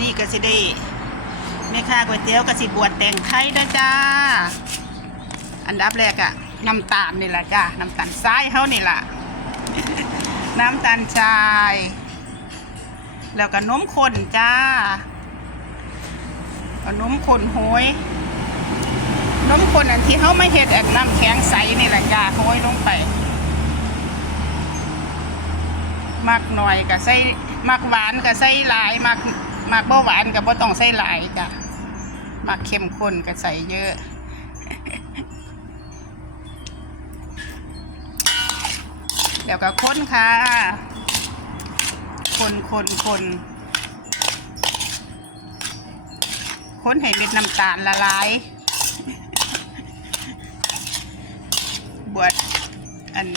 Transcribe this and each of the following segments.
นี้ก็สิได้แม่ค้าก๋วยเตี๋ยวก็สิบวชแต่งไทยด้วยจ้า อันดับแรกอะน้ำตาลนี่แหละจ้าน้ำตาลทรายเฮานี่แหละน้ำตาลทราย แล้วก็นมข้นจ้าก็นมข้นโหยนมข้นอันที่เฮาไม่เฮ็ดอันน้ำแข็งใสนี่แหละจ้าโหยลงไปมักหน่อยก็ใส่มักหวานก็ใส่หลายมัก มักเบ่หวานก็บ่ต้องใส่หลายจ้ะมักเข้มข้นก็ใส่เยอะ เดี๋ยวก็ค้นค่ะ คนคนคนค้นให้เม็ดน้ำตาลละลาย บวชอัน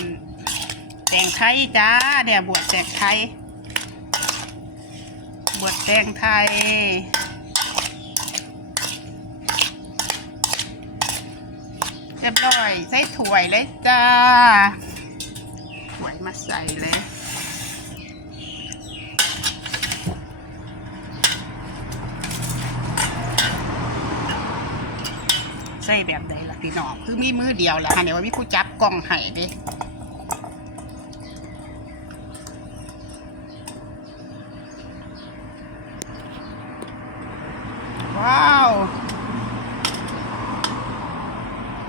แตงไทยจ้าเดี๋ยวบวชแตงไทย บวชแตงไทย เรียบร้อย ใส่ถ้วยเลยจ้าถ้วยมาใส่เลยใส่แบบใดล่ะพี่น้องคือมีมือเดียวแหละค่ะเดี๋ยวว่ามีผู้จับกล้องให้เด้ ว้าว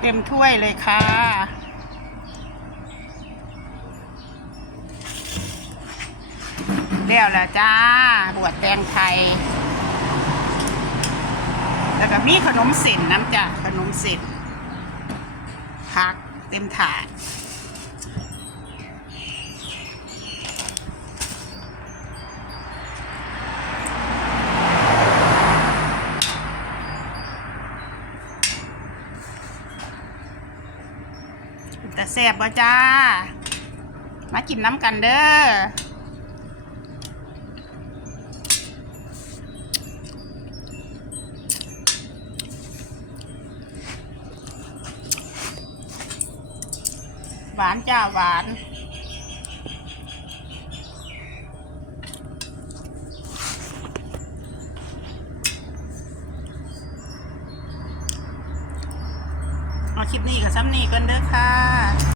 เต็มถ้วยเลยค่ะเรียวแล้วจ้าบวชแตงไทย แล้วก็มีขนมเส้นน้ำจ้ะขนมเส้นผักเต็มถาด แต่แซ่บบ่จ้า มากินน้ำกันเด้อหวานจ้าหวาน เอาคลิปนี้กับซ้ำนี้กันเด้อค่ะ